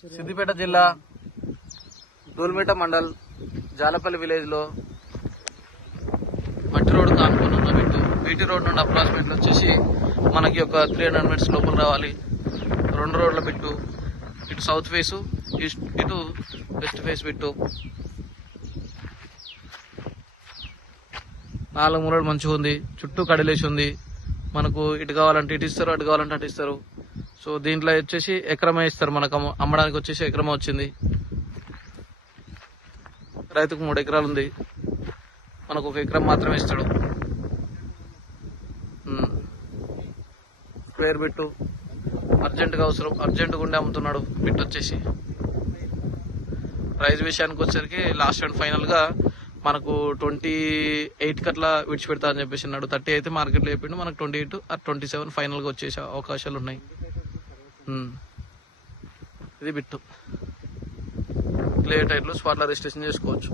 సిద్దిపేట జిల్లా దూల్మిట మండల్ జాలపల్లి విలేజ్ లో మట్టి రోడ్ కానుకొని ఉన్న బిట్టు బీటీ రోడ్ నుండి అప్రాక్సిమేట్ వచ్చేసి మనకి ఒక 300 మీటర్స్ లోపల రావాలి. 2 రోడ్ల బిట్టు, ఇటు సౌత్ ఫేస్, ఇటు వెస్ట్ ఫేస్ బిట్టు. 4 మూలలు మంచిగా ఉంది, చుట్టూ కడిలేసి ఉంది. మనకు ఇటు కావాలంటే ఇటు ఇస్తారు, అటు కావాలంటే అటు ఇస్తారు. సో దీంట్లో వచ్చేసి ఎకరమే ఇస్తారు. మనకు అమ్మడానికి వచ్చేసి ఎకరమే వచ్చింది. రైతుకు 3 ఎకరాలు ఉంది, మనకు 1 ఎకరం మాత్రమే ఇస్తాడు. స్క్వేర్ బిట్టు అర్జెంటుగా అవసరం, అర్జెంటుగా ఉండే అమ్ముతున్నాడు. బిట్ వచ్చేసి ప్రైజ్ విషయానికి వచ్చేసరికి లాస్ట్ అండ్ ఫైనల్ గా మనకు 28 అట్లా విడిచిపెడతా అని చెప్పేసి అన్నాడు. 30 అయితే మార్కెట్లో చెప్పిండు. మనకు 28 ఆర్ 27 ఫైనల్ గా వచ్చేసే అవకాశాలు ఉన్నాయి. ఇది బిట్టు. క్లియర్ టైర్లు స్పాట్లో రిజిస్ట్రేషన్ చేసుకోవచ్చు.